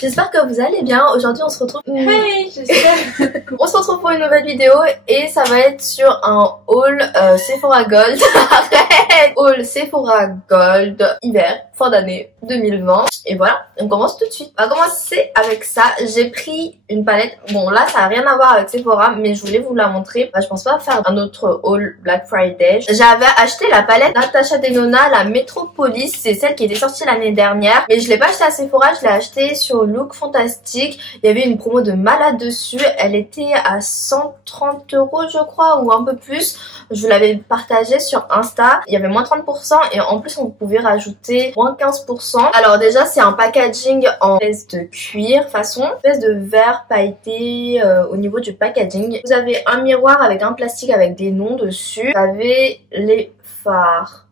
J'espère que vous allez bien. Aujourd'hui on se retrouve... Hey, j'espère. On se retrouve pour une nouvelle vidéo et ça va être sur un haul Sephora Gold. Arrête. Haul Sephora Gold hiver, fin d'année 2020. Et voilà, on commence tout de suite. On va commencer avec ça. J'ai pris une palette. Bon là ça n'a rien à voir avec Sephora, mais je voulais vous la montrer. Je pense pas faire un autre haul Black Friday. J'avais acheté la palette Natasha Denona, la Metropolis. C'est celle qui était sortie l'année dernière. Mais je l'ai pas acheté à Sephora, je l'ai acheté sur Look Fantastique. Il y avait une promo de malade dessus. Elle était à 130 € je crois, ou un peu plus. Je vous l'avais partagé sur Insta. Il y avait moins 30% et en plus on pouvait rajouter moins 15%. Alors déjà c'est un packaging en pièce de cuir façon, pièce de verre pailleté au niveau du packaging. Vous avez un miroir avec un plastique avec des noms dessus. Vous avez les fards.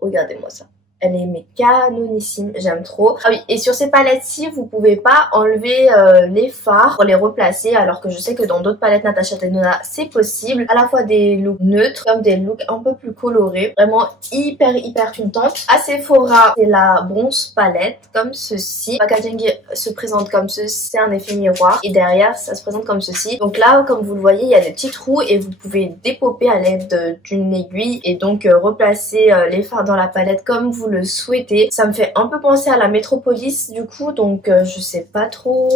Regardez-moi ça. Elle est mais canonissime, j'aime trop. Ah oui, et sur ces palettes-ci, vous pouvez pas enlever les fards pour les replacer, alors que je sais que dans d'autres palettes Natasha Denona, c'est possible. À la fois des looks neutres, comme des looks un peu plus colorés. Vraiment hyper contente. À Sephora, c'est la bronze palette, comme ceci. Le packaging se présente comme ceci, c'est un effet miroir. Et derrière, ça se présente comme ceci. Donc là, comme vous le voyez, il y a des petits trous et vous pouvez dépoper à l'aide d'une aiguille et donc replacer les fards dans la palette comme vous le souhaitez. Ça me fait un peu penser à la Metropolis du coup, donc je sais pas trop,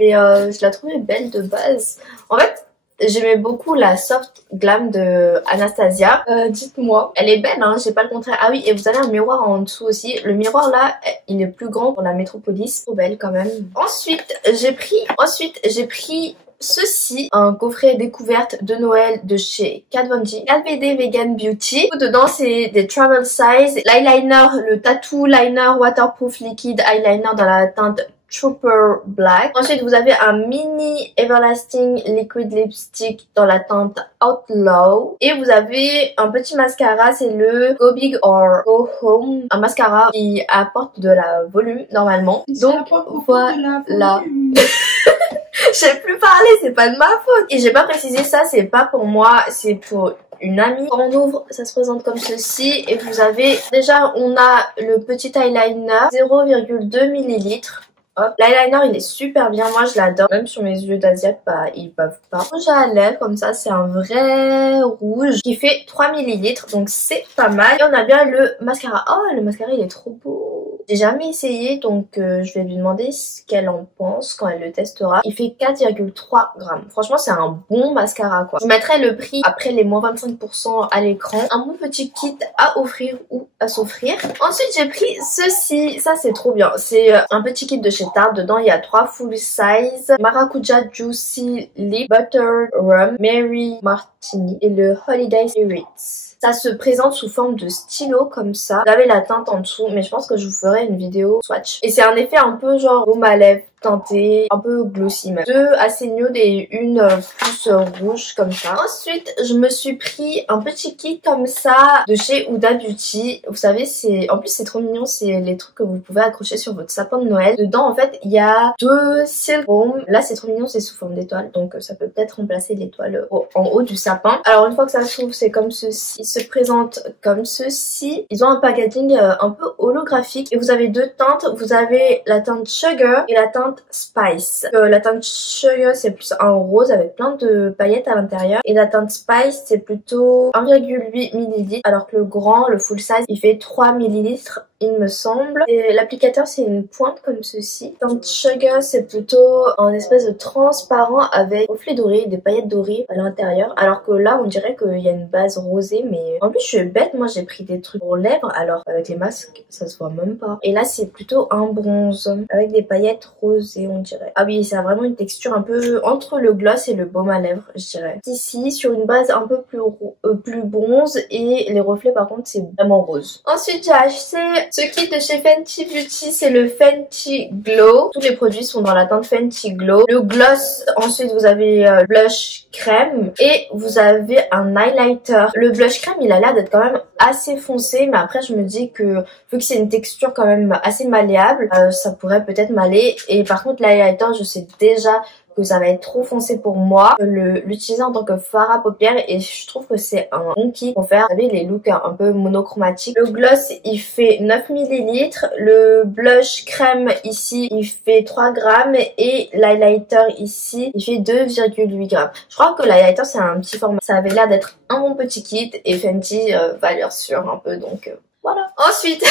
mais je la trouvais belle de base. En fait, j'aimais beaucoup la soft glam de Anastasia. Dites-moi, elle est belle, hein, j'ai pas le contraire. Ah oui, et vous avez un miroir en dessous aussi. Le miroir là, il est plus grand pour la Metropolis. Trop belle quand même. Ensuite, j'ai pris ceci, un coffret découverte de Noël de chez Kat Von D, LVD Vegan Beauty. Dedans c'est des travel size, l'eyeliner, le tattoo liner waterproof liquid eyeliner dans la teinte Trooper Black. Ensuite vous avez un mini Everlasting Liquid Lipstick dans la teinte Outlaw. Et vous avez un petit mascara, c'est le Go Big or Go Home. Un mascara qui apporte de la volume normalement. Donc voilà. Je sais plus parler, c'est pas de ma faute. Et j'ai pas précisé ça, c'est pas pour moi, c'est pour une amie. Quand on ouvre, ça se présente comme ceci. Et vous avez, déjà, on a le petit eyeliner, 0,2 ml. Hop. L'eyeliner il est super bien, moi je l'adore. Même sur mes yeux d'asiate, bah ils bavent pas. Rouge à lèvres comme ça, c'est un vrai rouge qui fait 3 ml, donc c'est pas mal. Et on a bien le mascara. Oh, le mascara il est trop beau. J'ai jamais essayé, donc je vais lui demander ce qu'elle en pense quand elle le testera. Il fait 4,3 grammes. Franchement c'est un bon mascara quoi. Je mettrai le prix après les moins 25% à l'écran. Un bon petit kit à offrir ou à s'offrir. Ensuite j'ai pris ceci, ça c'est trop bien. C'est un petit kit de chez Tarte. Dedans il y a 3 full size Maracuja Juicy Lip Butter Rum Mary Martini et le Holiday Spirits. Ça se présente sous forme de stylo comme ça. Vous avez la teinte en dessous, mais je pense que je vous ferai une vidéo swatch. Et c'est un effet un peu genre baume à lèvres teintée, un peu glossy même. Deux assez nude et une plus rouge comme ça. Ensuite, je me suis pris un petit kit comme ça de chez Huda Beauty. Vous savez, c'est en plus c'est trop mignon, c'est les trucs que vous pouvez accrocher sur votre sapin de Noël. Dedans, en fait, il y a 2 silk foam. Là, c'est trop mignon, c'est sous forme d'étoile, donc ça peut peut-être remplacer l'étoile en haut du sapin. Alors, une fois que ça s'ouvre, c'est comme ceci. Ils se présentent comme ceci. Ils ont un packaging un peu holographique et vous avez 2 teintes. Vous avez la teinte Sugar et la teinte Spice. La teinte Sugar c'est plus un rose avec plein de paillettes à l'intérieur et la teinte Spice c'est plutôt 1,8 ml alors que le grand, le full size, il fait 3 ml il me semble. Et l'applicateur c'est une pointe comme ceci. Teinte Sugar c'est plutôt un espèce de transparent avec reflets dorés, des paillettes dorées à l'intérieur, alors que là on dirait qu'il y a une base rosée, mais en plus je suis bête, moi j'ai pris des trucs pour lèvres alors avec les masques ça se voit même pas. Et là c'est plutôt un bronze avec des paillettes rosées on dirait. Ah oui, ça a vraiment une texture un peu entre le gloss et le baume à lèvres je dirais. Ici sur une base un peu plus bronze et les reflets par contre c'est vraiment rose. Ensuite j'ai acheté ce kit de chez Fenty Beauty, c'est le Fenty Glow. Tous les produits sont dans la teinte Fenty Glow. Le gloss, ensuite vous avez blush crème et vous avez un highlighter. Le blush crème il a l'air d'être quand même assez foncé, mais après je me dis que vu que c'est une texture quand même assez malléable, ça pourrait peut-être m'aller. Et par contre l'highlighter je sais déjà que ça va être trop foncé pour moi, l'utiliser en tant que fard à paupières et je trouve que c'est un bon kit pour faire, vous savez, les looks un peu monochromatiques. Le gloss il fait 9 ml, le blush crème ici il fait 3 grammes et l'highlighter ici il fait 2,8 grammes. Je crois que l'highlighter c'est un petit format, ça avait l'air d'être un bon petit kit et Fenty valeur sûre un peu donc... Voilà. Ensuite,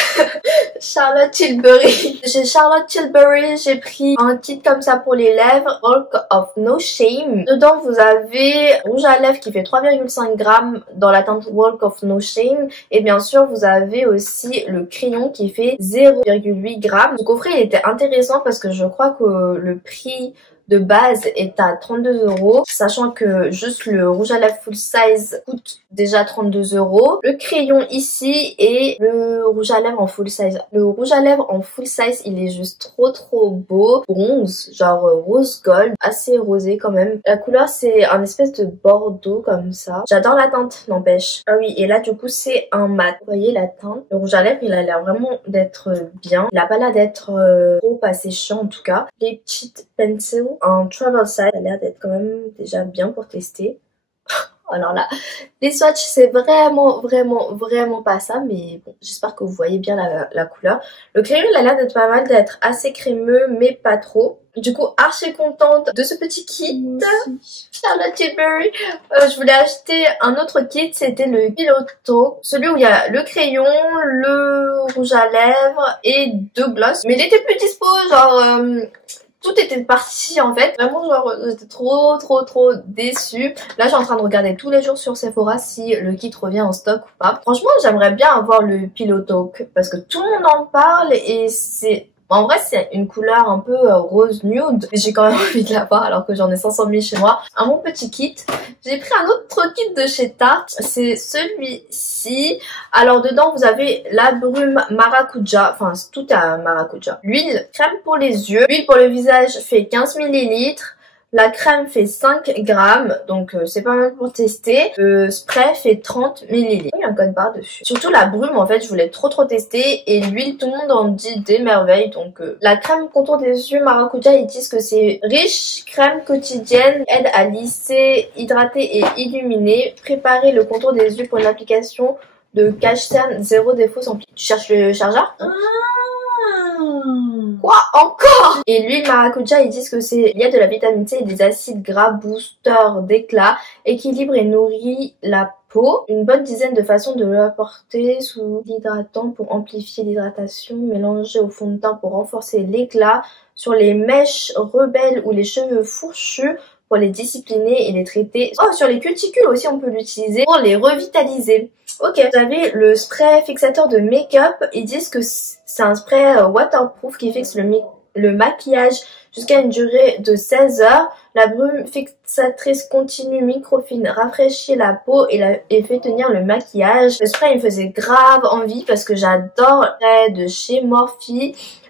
Charlotte Tilbury. Chez Charlotte Tilbury, j'ai pris un kit comme ça pour les lèvres, Walk of No Shame. Dedans, vous avez rouge à lèvres qui fait 3,5 grammes dans la teinte Walk of No Shame. Et bien sûr, vous avez aussi le crayon qui fait 0,8 grammes. Ce coffret, il était intéressant parce que je crois que le prix de base est à 32 €, sachant que juste le rouge à lèvres full size coûte déjà 32 €. Le crayon ici et le rouge à lèvres en full size. Le rouge à lèvres en full size, il est juste trop beau. Bronze, genre rose gold, assez rosé quand même. La couleur, c'est un espèce de bordeaux comme ça. J'adore la teinte, n'empêche. Ah oui, et là du coup, c'est un mat. Vous voyez la teinte? Le rouge à lèvres, il a l'air vraiment d'être bien. Il a pas l'air d'être trop assez chiant en tout cas. Les petites pencils en travel size, ça a l'air d'être quand même déjà bien pour tester. Alors là, les swatchs c'est vraiment pas ça, mais bon, j'espère que vous voyez bien la couleur. Le crayon il a l'air d'être pas mal, d'être assez crémeux mais pas trop. Du coup, archi contente de ce petit kit. Charlotte Tilbury. Je voulais acheter un autre kit, c'était le Pillow Talk. Celui où il y a le crayon, le rouge à lèvres et 2 glosses. Mais il était plus dispo, genre... tout était parti en fait, vraiment genre j'étais trop déçue. Là je suis en train de regarder tous les jours sur Sephora si le kit revient en stock ou pas. Franchement j'aimerais bien avoir le Pillow Talk parce que tout le monde en parle et c'est... En vrai, c'est une couleur un peu rose nude. J'ai quand même envie de l'avoir alors que j'en ai 500 000 chez moi. Un bon petit kit. J'ai pris un autre kit de chez Tarte. C'est celui-ci. Alors, dedans, vous avez la brume maracuja. Enfin, tout à maracuja. L'huile, crème pour les yeux. L'huile pour le visage fait 15 ml. La crème fait 5 grammes, donc c'est pas mal pour tester. Le spray fait 30 ml. Il y a un code barre dessus. Surtout la brume, en fait, je voulais trop tester. Et l'huile, tout le monde en dit des merveilles. Donc la crème contour des yeux maracuja, ils disent que c'est riche, crème quotidienne, aide à lisser, hydrater et illuminer. Préparer le contour des yeux pour une application de cache cerne zéro défaut sans pli. Tu cherches le chargeur? Quoi encore? Et l'huile maracuja, ils disent que il y a de la vitamine C et des acides gras boosters d'éclat, équilibre et nourrit la peau. Une bonne dizaine de façons de l'apporter sous l'hydratant pour amplifier l'hydratation, mélanger au fond de teint pour renforcer l'éclat, sur les mèches rebelles ou les cheveux fourchus pour les discipliner et les traiter. Oh, sur les cuticules aussi on peut l'utiliser pour les revitaliser. Ok, vous avez le spray fixateur de make-up. Ils disent que c'est un spray waterproof qui fixe le maquillage jusqu'à une durée de 16 heures. La brume fixatrice continue microfine rafraîchit la peau et fait tenir le maquillage. Le spray il me faisait grave envie parce que j'adore le spray de chez Morphe.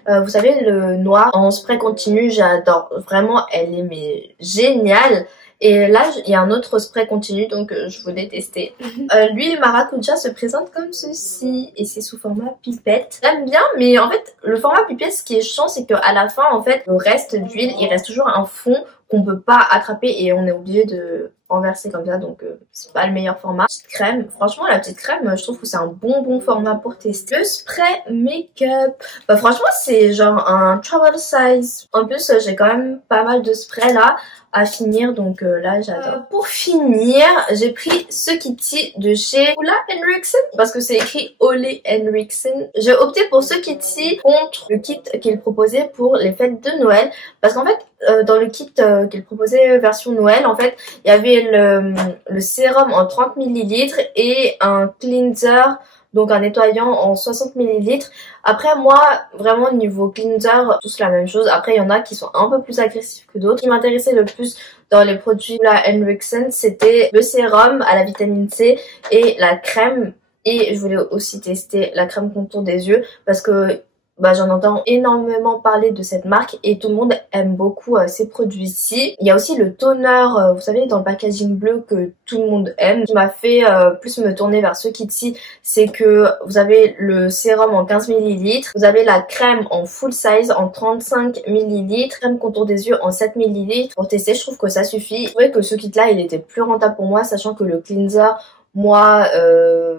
Vous savez, le noir en spray continu, j'adore. Vraiment, elle est mais géniale. Et là, il y a un autre spray continu, donc je voulais tester. L'huile maracuja se présente comme ceci, et c'est sous format pipette. J'aime bien, mais en fait, le format pipette, ce qui est chiant, c'est qu'à la fin, en fait, le reste d'huile, il reste toujours un fond qu'on peut pas attraper et on est obligé de renverser comme ça, donc c'est pas le meilleur format. Petite crème, franchement la petite crème, je trouve que c'est un bon format pour tester. Le spray make-up, bah franchement c'est genre un travel size. En plus j'ai quand même pas mal de sprays là à finir, donc là j'adore. Pour finir, j'ai pris ce kitty de chez Ole Henriksen parce que c'est écrit Ole Henriksen. J'ai opté pour ce kitty contre le kit qu'il proposait pour les fêtes de Noël parce qu'en fait dans le kit qu'il proposait version Noël, en fait il y avait le sérum en 30 ml et un cleanser, donc un nettoyant en 60 ml. Après moi, vraiment niveau cleanser, tous la même chose. Après il y en a qui sont un peu plus agressifs que d'autres. Ce qui m'intéressait le plus dans les produits Ole Henriksen, c'était le sérum à la vitamine C et la crème. Et je voulais aussi tester la crème contour des yeux parce que bah, j'en entends énormément parler de cette marque et tout le monde aime beaucoup ces produits-ci. Il y a aussi le toner, vous savez, dans le packaging bleu que tout le monde aime. Ce qui m'a fait plus me tourner vers ce kit-ci, c'est que vous avez le sérum en 15 ml, vous avez la crème en full size en 35 ml, crème contour des yeux en 7 ml. Pour tester, je trouve que ça suffit. Je trouvais que ce kit-là, il était plus rentable pour moi, sachant que le cleanser, moi,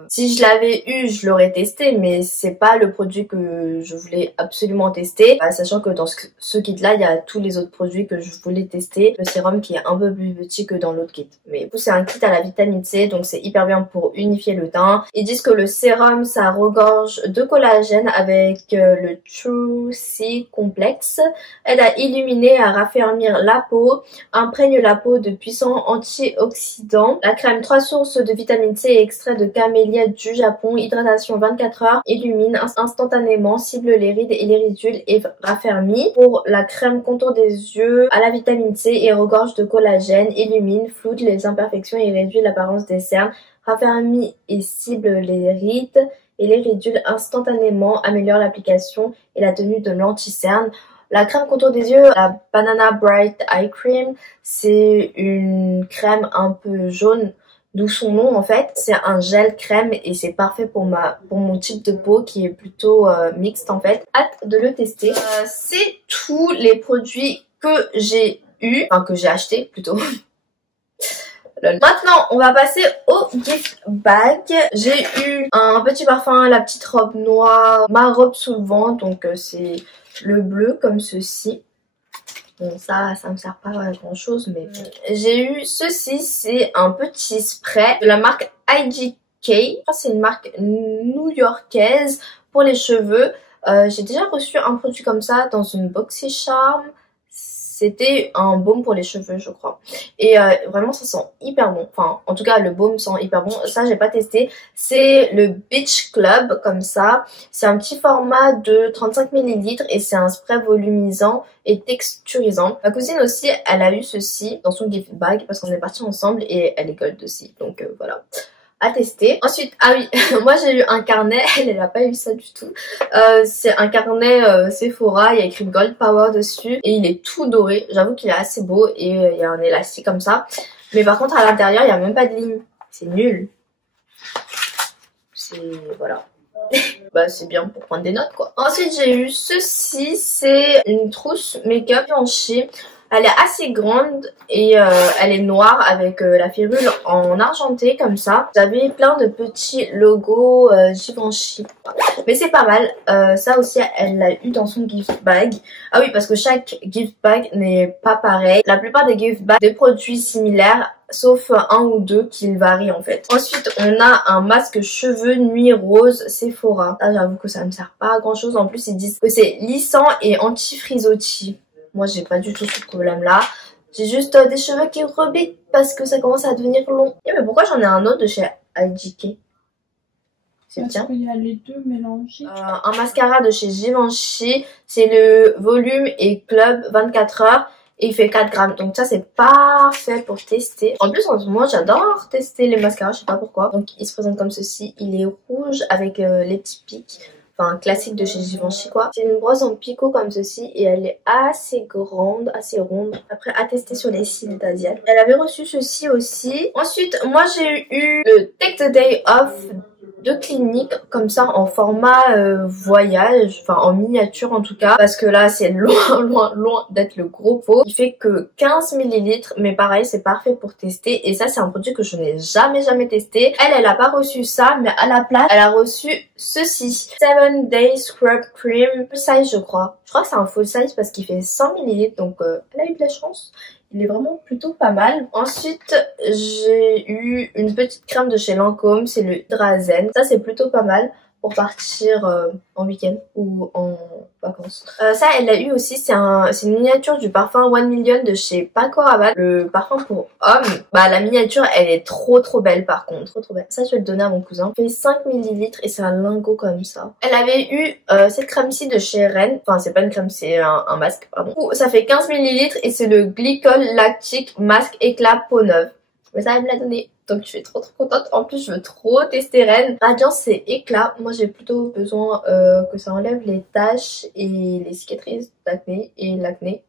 si je l'avais eu, je l'aurais testé, mais c'est pas le produit que je voulais absolument tester. Sachant que dans ce kit-là, il y a tous les autres produits que je voulais tester. Le sérum qui est un peu plus petit que dans l'autre kit. Mais du coup, c'est un kit à la vitamine C, donc c'est hyper bien pour unifier le teint. Ils disent que le sérum, ça regorge de collagène avec le True C Complex. Aide à illuminer et à raffermir la peau. Imprègne la peau de puissants antioxydants. La crème 3 sources de vitamine C et extrait de camélia du Japon, hydratation 24 heures, illumine instantanément, cible les rides et les ridules et raffermit. Pour la crème contour des yeux à la vitamine C et regorge de collagène, illumine, floute les imperfections et réduit l'apparence des cernes, raffermit et cible les rides et les ridules instantanément, améliore l'application et la tenue de l'anti-cerne. La crème contour des yeux, la Banana Bright Eye Cream, c'est une crème un peu jaune, d'où son nom en fait. C'est un gel crème et c'est parfait pour mon type de peau qui est plutôt mixte en fait. Hâte de le tester. C'est tous les produits que j'ai eu, enfin que j'ai acheté plutôt. Maintenant, on va passer au gift bag. J'ai eu un petit parfum, la petite robe noire, ma robe sous le vent, donc c'est le bleu comme ceci. Bon, ça me sert pas à grand chose, mais j'ai eu ceci, c'est un petit spray de la marque IGK. C'est une marque new-yorkaise pour les cheveux. J'ai déjà reçu un produit comme ça dans une BoxyCharm. C'était un baume pour les cheveux, je crois. Et vraiment, ça sent hyper bon. Enfin, en tout cas, le baume sent hyper bon. Ça, j'ai pas testé. C'est le Beach Club, comme ça. C'est un petit format de 35 ml et c'est un spray volumisant et texturisant. Ma cousine aussi, elle a eu ceci dans son gift bag parce qu'on est partis ensemble et elle est gold aussi. Donc voilà. À tester. Ensuite, ah oui, moi j'ai eu un carnet, elle a pas eu ça du tout. C'est un carnet Sephora, il y a écrit Gold Power dessus et il est tout doré. J'avoue qu'il est assez beau et il y a un élastique comme ça. Mais par contre à l'intérieur, il n'y a même pas de ligne. C'est nul. C'est... voilà. Bah c'est bien pour prendre des notes quoi. Ensuite j'ai eu ceci, c'est une trousse make-up Givenchy. Elle est assez grande et elle est noire avec la férule en argenté comme ça. Vous avez plein de petits logos Givenchy. Mais c'est pas mal. Ça aussi elle l'a eu dans son gift bag. Ah oui parce que chaque gift bag n'est pas pareil. La plupart des gift bags des produits similaires sauf un ou deux qui varient en fait. Ensuite on a un masque cheveux nuit rose Sephora. Là j'avoue que ça me sert pas à grand chose. En plus ils disent que c'est lissant et anti-frisottis. Moi, j'ai pas du tout ce problème-là. J'ai juste des cheveux qui rebiquent parce que ça commence à devenir long. Et mais pourquoi j'en ai un autre de chez IGK? C'est le tien. Parce qu'il y a les deux mélangés. Un mascara de chez Givenchy. C'est le volume et club 24 heures. Et il fait 4 grammes. Donc ça, c'est parfait pour tester. En plus, en ce moment, j'adore tester les mascaras. Je sais pas pourquoi. Donc, il se présente comme ceci. Il est rouge avec les petits pics. Enfin, classique de chez Givenchy quoi. C'est une brosse en picot comme ceci et elle est assez grande, assez ronde. Après, à tester sur les cils d'Asial. Elle avait reçu ceci aussi. Ensuite, moi j'ai eu le Take the Day Off de Clinique comme ça en format voyage, enfin en miniature en tout cas, parce que là c'est loin d'être le gros pot. Il fait que 15 ml, mais pareil c'est parfait pour tester et ça c'est un produit que je n'ai jamais testé. Elle a pas reçu ça, mais à la place elle a reçu ceci, 7 Day Scrub Cream, full size je crois. Je crois que c'est un full size parce qu'il fait 100 ml, donc elle a eu de la chance. Il est vraiment plutôt pas mal. Ensuite, j'ai eu une petite crème de chez Lancôme, c'est le Hydrazen. Ça, c'est plutôt pas mal pour partir en week-end ou en vacances. Ça, elle l'a eu aussi, c'est une miniature du parfum One Million de chez Paco Rabanne. Le parfum pour homme, bah la miniature, elle est trop belle par contre. Trop belle. Ça, je vais le donner à mon cousin. Il fait 5 ml et c'est un lingot comme ça. Elle avait eu cette crème-ci de chez Ren. Enfin, c'est pas une crème, c'est un masque, pardon. Ça fait 15 ml et c'est le Glycol Lactic Masque Éclat Peau Neuve. Mais ça, elle me l'a donné. Donc je suis trop contente. En plus je veux trop tester Rennes. Radiance c'est éclat. Moi j'ai plutôt besoin que ça enlève les taches et les cicatrices d'acné et l'acné.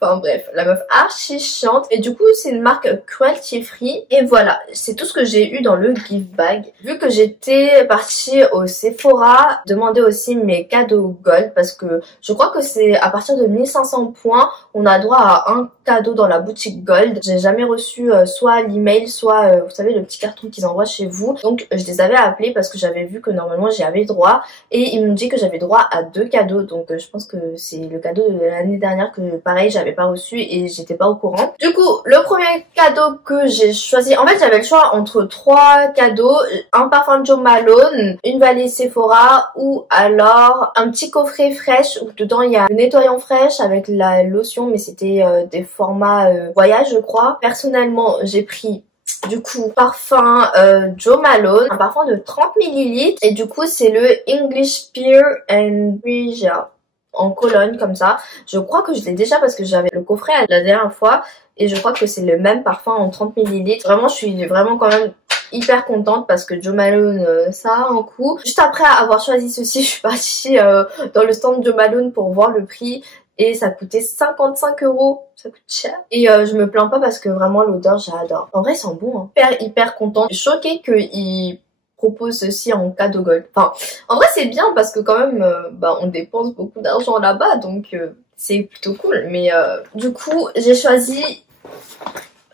Enfin bref, la meuf archi chiante. Et du coup c'est une marque cruelty free. Et voilà, c'est tout ce que j'ai eu dans le gift bag. Vu que j'étais partie au Sephora, demander aussi mes cadeaux gold. Parce que je crois que c'est à partir de 1500 points, on a droit à un cadeau dans la boutique gold. J'ai jamais reçu soit l'email, soit vous savez le petit carton qu'ils envoient chez vous. Donc je les avais appelés parce que j'avais vu que normalement j'y avais droit. Et ils m'ont dit que j'avais droit à 2 cadeaux. Donc je pense que c'est le cadeau de l'année dernière que pareil j'avais pas reçu et j'étais pas au courant. Du coup le premier cadeau que j'ai choisi, en fait j'avais le choix entre 3 cadeaux, un parfum Jo Malone, une valise Sephora ou alors un petit coffret fraîche où dedans il y a le nettoyant fraîche avec la lotion, mais c'était des formats voyage je crois. Personnellement j'ai pris du coup parfum Jo Malone, un parfum de 30 ml et du coup c'est le English Pear and Bria en Cologne comme ça. Je crois que je l'ai déjà parce que j'avais le coffret la dernière fois et je crois que c'est le même parfum en 30 ml. Vraiment je suis vraiment quand même hyper contente parce que Jo Malone ça a un coup. Juste après avoir choisi ceci, je suis partie dans le stand Jo Malone pour voir le prix et ça coûtait 55 €. Ça coûte cher. Et je me plains pas parce que vraiment l'odeur j'adore. En vrai ils sont bons hein. Hyper contente. Je suis choquée qu'ils propose ceci en cadeau gold. Enfin, en vrai c'est bien parce que quand même on dépense beaucoup d'argent là-bas donc c'est plutôt cool. Mais du coup j'ai choisi,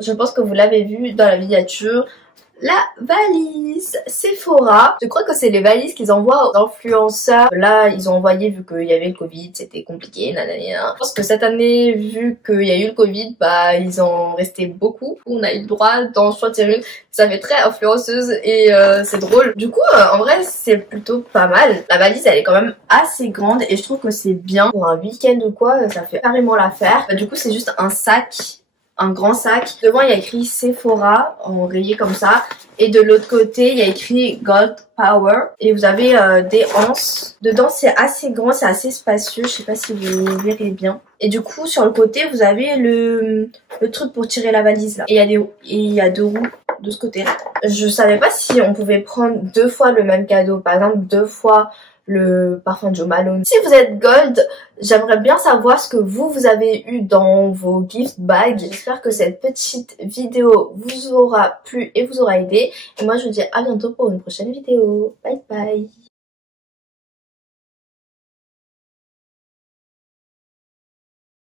je pense que vous l'avez vu dans la miniature, la valise Sephora. Je crois que c'est les valises qu'ils envoient aux influenceurs. Là, ils ont envoyé vu qu'il y avait le Covid, c'était compliqué, nanana. Je pense que cette année, vu qu'il y a eu le Covid, ils ont resté beaucoup. On a eu le droit d'en choisir une. Ça fait très influenceuse et c'est drôle. Du coup, en vrai, c'est plutôt pas mal. La valise, elle est quand même assez grande et je trouve que c'est bien pour un week-end ou quoi. Ça fait carrément l'affaire. Du coup, c'est juste un sac. Un grand sac. Devant, il y a écrit Sephora en rayé comme ça. Et de l'autre côté, il y a écrit Gold Power. Et vous avez des anses. Dedans, c'est assez grand, c'est assez spacieux. Je sais pas si vous verrez bien. Et du coup, sur le côté, vous avez le truc pour tirer la valise là. Et il y a 2 roues de ce côté-là. Je savais pas si on pouvait prendre 2 fois le même cadeau. Par exemple, 2 fois le parfum Jo Malone. Si vous êtes gold, j'aimerais bien savoir ce que vous avez eu dans vos gift bags. J'espère que cette petite vidéo vous aura plu et vous aura aidé. Et moi je vous dis à bientôt pour une prochaine vidéo. Bye bye.